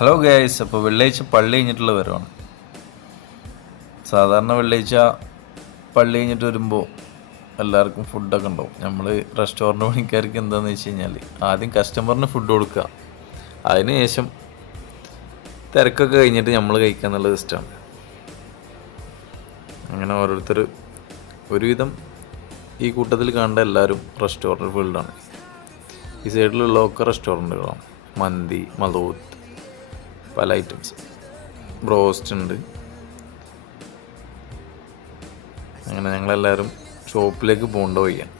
Hello guys, അപ്പോൾ വെള്ളിയാഴ്ച പള്ളി കഴിഞ്ഞിട്ടുള്ള വരവാണ്. സാധാരണ വെള്ളിയാഴ്ച പള്ളി കഴിഞ്ഞിട്ട് വരുമ്പോൾ എല്ലാവർക്കും ഫുഡൊക്കെ ഉണ്ടാവും. നമ്മൾ റെസ്റ്റോറൻറ്റ് പണിക്കാർക്ക് എന്താണെന്ന് വെച്ച് കഴിഞ്ഞാൽ ആദ്യം കസ്റ്റമറിന് ഫുഡ് കൊടുക്കുക, അതിന് ശേഷം തിരക്കൊക്കെ കഴിഞ്ഞിട്ട് നമ്മൾ കഴിക്കുക എന്നുള്ള സിസ്റ്റമാണ്. അങ്ങനെ ഓരോരുത്തർ ഒരുവിധം ഈ കൂട്ടത്തിൽ കാണേണ്ട എല്ലാവരും റെസ്റ്റോറൻറ്റ് ഫീൽഡാണ്. ഈ സൈഡിലുള്ളതൊക്കെ റെസ്റ്റോറൻറ്റുകളാണ്. മന്തി, മദൂത്ത്, പല ഐറ്റംസ്, ബ്രോസ്റ്റ് ഉണ്ട്. അങ്ങനെ ഞങ്ങളെല്ലാവരും ഷോപ്പിലേക്ക് പോകേണ്ട വയ്യാണ്.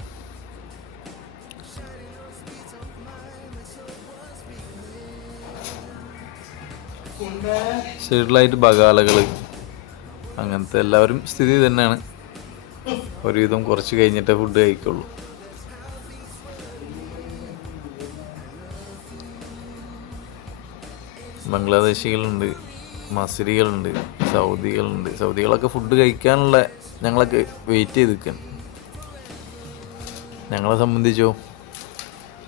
സൈഡിലായിട്ട് ബകാലകൾ, അങ്ങനത്തെ എല്ലാവരും സ്ഥിതി തന്നെയാണ്. ഒരുവിധം കുറച്ച് കഴിഞ്ഞിട്ടേ ഫുഡ് കഴിക്കുള്ളൂ. ബംഗ്ലാദേശികളുണ്ട്, മസരികളുണ്ട്, സൗദികളൊക്കെ ഫുഡ് കഴിക്കാനുള്ള ഞങ്ങളൊക്കെ വെയിറ്റ് ചെയ്ത് നിൽക്കുകയാണ്. ഞങ്ങളെ സംബന്ധിച്ചോ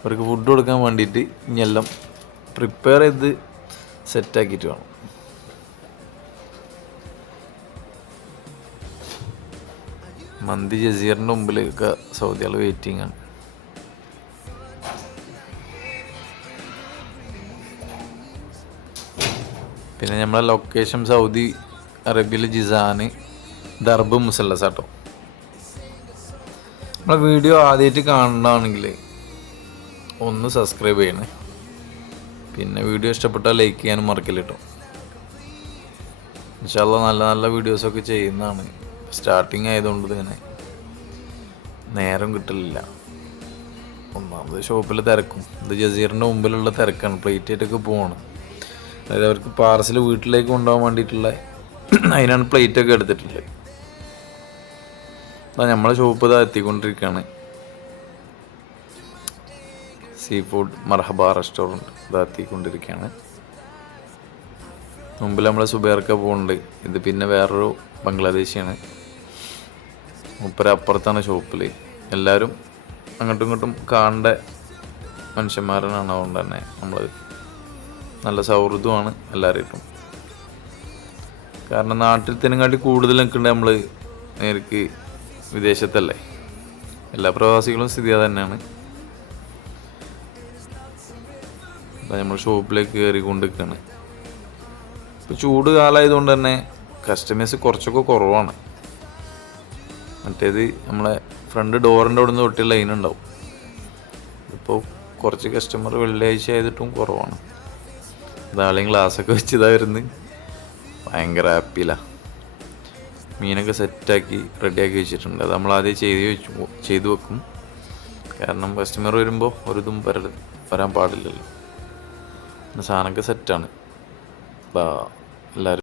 അവർക്ക് ഫുഡ് കൊടുക്കാൻ വേണ്ടിയിട്ട് ഇനിയെല്ലാം പ്രിപ്പയർ ചെയ്ത് സെറ്റാക്കിയിട്ട് വേണം. മന്തി ജസീറിൻ്റെ മുമ്പിലൊക്കെ സൗദികൾ വെയിറ്റിംഗ് ആണ്. പിന്നെ നമ്മളെ ലൊക്കേഷൻ സൗദി അറേബ്യയിൽ ജിസാന്, ദർബ് മുസല്ലസ് കേട്ടോ. നമ്മളെ വീഡിയോ ആദ്യമായിട്ട് കാണണമെങ്കിൽ ഒന്ന് സബ്സ്ക്രൈബ് ചെയ്യണേ. പിന്നെ വീഡിയോ ഇഷ്ടപ്പെട്ടാൽ ലൈക്ക് ചെയ്യാനും മറക്കില്ല കേട്ടോ. ഇൻഷാ അല്ലാഹ് നല്ല നല്ല വീഡിയോസൊക്കെ ചെയ്യുന്നതാണ്. സ്റ്റാർട്ടിങ് ആയതുകൊണ്ട് ഇങ്ങനെ നേരം കിട്ടലില്ല. ഒന്നാമത് ഷോപ്പിൽ തിരക്കും, ഇത് ജസീറിൻ്റെ മുമ്പിലുള്ള തിരക്കാണ്. പ്ലേറ്റ് ആയിട്ടൊക്കെ പോവാണ്. അതായത് അവർക്ക് പാർസൽ വീട്ടിലേക്ക് കൊണ്ടുപോകാൻ വേണ്ടിയിട്ടുള്ള അതിനാണ് പ്ലേറ്റൊക്കെ എടുത്തിട്ടുള്ളത്. നമ്മളെ ഷോപ്പ് ഇതാ എത്തിക്കൊണ്ടിരിക്കുകയാണ്. സീ ഫുഡ് മർഹബ റെസ്റ്റോറൻറ്റ് ഇതാ എത്തിക്കൊണ്ടിരിക്കുകയാണ്. മുമ്പിൽ നമ്മളെ സുബൈർക്ക പോകുന്നുണ്ട്. ഇത് പിന്നെ വേറൊരു ബംഗ്ലാദേശിയാണ്. മുപ്പര അപ്പുറത്താണ് ഷോപ്പിൽ. എല്ലാവരും അങ്ങോട്ടും ഇങ്ങോട്ടും കാണേണ്ട മനുഷ്യന്മാരാണ്. അതുകൊണ്ട് തന്നെ നമ്മൾ നല്ല സൗഹൃദമാണ് എല്ലാവരും. കാരണം നാട്ടിലത്തേനെക്കാട്ടി കൂടുതൽ നിൽക്കേണ്ടത് നമ്മൾ നേർക്ക് വിദേശത്തല്ലേ. എല്ലാ പ്രവാസികളും സ്ഥിതി തന്നെയാണ്. അപ്പം നമ്മൾ ഷോപ്പിലേക്ക് കയറിക്കൊണ്ടിരിക്കുകയാണ്. ഇപ്പോൾ ചൂട് കാലമായതുകൊണ്ട് തന്നെ കസ്റ്റമേഴ്സ് കുറച്ചൊക്കെ കുറവാണ്. മറ്റേത് നമ്മളെ ഫ്രണ്ട് ഡോറിൻ്റെ അവിടെ നിന്ന് തൊട്ടി ലൈൻ ഉണ്ടാവും. ഇപ്പോൾ കുറച്ച് കസ്റ്റമർ വെള്ളിയാഴ്ച ആയതിട്ടും കുറവാണ്. ഇതാളെയും ഗ്ലാസ്സൊക്കെ വെച്ച് ഇതാ വരുന്നത്. ഭയങ്കര ഹാപ്പിയിലാണ്. മീനൊക്കെ സെറ്റാക്കി റെഡിയാക്കി വെച്ചിട്ടുണ്ട്. അത് നമ്മൾ ആദ്യം ചെയ്തു വെക്കും. കാരണം കസ്റ്റമർ വരുമ്പോൾ ഒരിതും വരാൻ പാടില്ലല്ലോ. സാധനമൊക്കെ സെറ്റാണ്. എല്ലാവരും